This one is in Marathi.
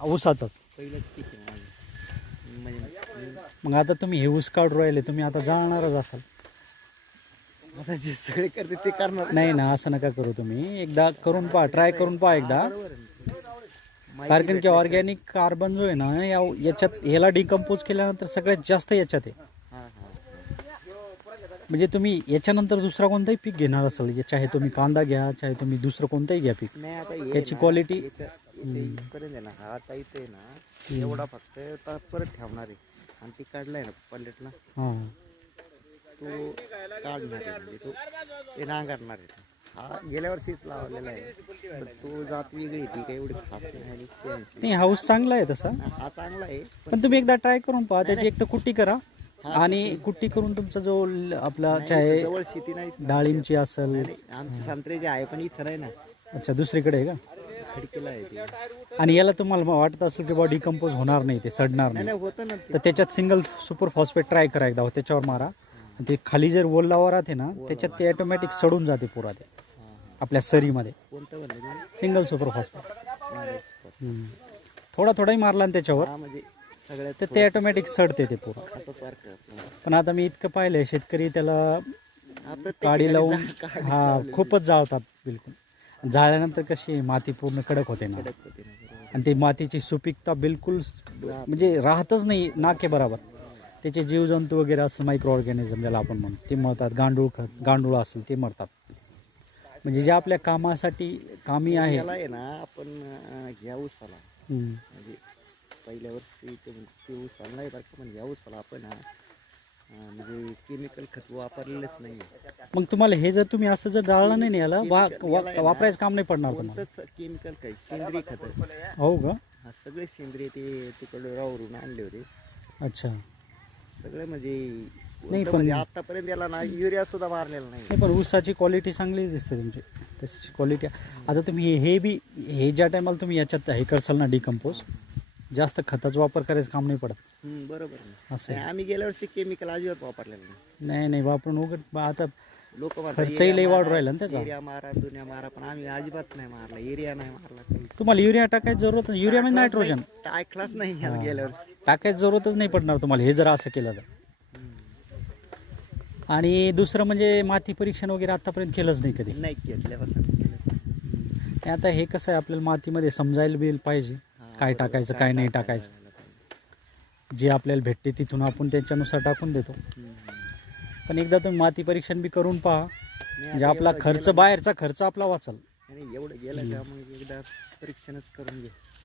ऊसाचंच. पहिलंच पीक आहे माझं. म्हणजे मग आता तुम्ही हे ऊस काढून राहिले, तुम्ही आता जाणारच असाल. आता जे सगळे करते ते करणार. नाही ना, असं नका करू. तुम्ही एकदा करून पहा, ट्राय करून पहा एकदा. बरोबर आहे ना. कारण की ऑर्गॅनिक कार्बन जो आहे ना, याच्यात ह्याला डिकम्पोज केल्यानंतर सगळ्यात जास्त याच्यात आहे. हां हां. म्हणजे तुम्ही याच्यानंतर दुसरा कोणताही पीक घेणार असाल, चाहे तुम्ही कांदा घ्या, चाहे तुम्ही दुसरं कोणतंही घ्या पीक, नाही आता हे त्याची ना, क्वालिटी इथपर्यंत आहे ना, हा आता इथे आहे ना एवढा फक्त आता परत ठेवणार आहे. आणि ती काढलाय ना पल्लेटला, हां तो काढणार आहे. म्हणजे तो ते नांगरणार आहे. हा गेल्या वर्षीच लावलेला आहे, पण तो जात वेगळी ती काही एवढी खास नाही. आणि नाही, हाऊस चांगला आहे तसा. हा चांगला आहे, पण तुम्ही एकदा ट्राय करून पहा. त्याची एक तर कुट्टी करा, आणि कुट्टी करून तुमचा जो आपला चाहे जवळ शेती नाही. डाळिंबची असेल. आमची संत्र्याची आहे पण इथं नाही ना, अच्छा, दुसरीकडे आहे का? खडकीला आहे ती. आणि याला तुम्हाला वाटत असेल की बॉ डिकम्पोज होणार नाही, ते सडणार नाही, नाही होतं ना तर त्याच्यात सिंगल सुपर फॉस्फेट ट्राय करा एकदा, त्याच्यावर मारा. आणि ते खाली जर ओलावा राहते ना, त्याच्यात ते ऑटोमॅटिक सडून जाते पुरा ते आपल्या सरीमध्ये. कोणतं म्हणलं सिंगल सुपर फॉस्फेट तुम्ही? थोडा थोडाही मारला ना त्याच्यावर, हा म्हणजे सगळ्यात तर ते ऑटोमॅटिक सडते ते पुरा. सारखं आपलं. पण आता मी इतकं पाहिलंय, शेतकरी त्याला आता ते काडी लावून काडी खूपच जाळतात बिलकुल. जाळल्यानंतर कशी माती पूर्ण कडक होते ना, कडक होते ना, बरोबर. आणि ती मातीची सुपीकता बिलकुल म्हणजे राहतच नाही नाके बरोबर. त्याचे जीवजंतू वगैरे असेल, मायक्रो ऑर्गॅनिझम ज्याला आपण म्हणतो, ते मरतात. गांडूळ असेल ते मरतात. म्हणजे जे आपल्या कामासाठी कामी आहे. याला आहे ना आपण ह्या ऊसाला म्हणजे पहिल्या वर्षी ते ऊसाला नाही बरं का, पण ह्या ऊसाला आपण म्हणजे केमिकल खत वापरलेलंच नाही. मग तुम्हाला हे जर तुम्ही असं जर जाळलं नाही ना, याला वापरायचं काम नाही पडणार तुम्हाला. कोणतंच केमिकल काही सेंद्रिय खत. हो का? हा सगळे सेंद्रिय ते तिकडे रावरून आणले होते. अच्छा. सगळे म्हणजे नाही, पण म्हणजे आतापर्यंत याला ना युरिया सुद्धा मारलेला नाही. नाही, पण ऊसाची क्वालिटी चांगली दिसते तुमची. त्याची क्वालिटी आता तुम्ही हे ज्या टायमाला तुम्ही याच्यात हे करसाल ना डिकम्पोज, जास्त खताचा वापर करायचं काम नाही पडत. बरोबर ना. असं आहे. आम्ही गेल्या वर्षी केमिकल अजिबात वापरलेलं नाही. नाही नाही, वापरून उघड आता लोक खर्चही लई वाढ राहिला ना त्याचा. एरिया मारा, दुनिया मारा, पण आम्ही अजिबात नाही मारला. एरिया नाही मारला काही. तुम्हाला युरिया टाकायची जरूरत नाही. युरिया म्हणजे नायट्रोजन ऐकलाच नाही याला गेल्या वर्षी. टाकायची जरूरतच नाही पडणार तुम्हाला, हे जर असं केलं तर. आणि दुसरं म्हणजे माती परीक्षण वगैरे आतापर्यंत केलंच नाही कधी. नाही घेतल्यापासून केलंच नाही. आणि आता हे कसं आहे, आपल्याला मातीमध्ये समजायला बिल पाहिजे काय टाकायचं काय नाही टाकायचं. जे आपल्याला भेटते तिथून आपण त्याच्यानुसार टाकून देतो. पण एकदा तुम्ही माती परीक्षण बी करून पहा, म्हणजे आपला खर्च, बाहेरचा खर्च आपला वाचल. आणि एवढं गेलं का मग एकदा परीक्षणच करून घे.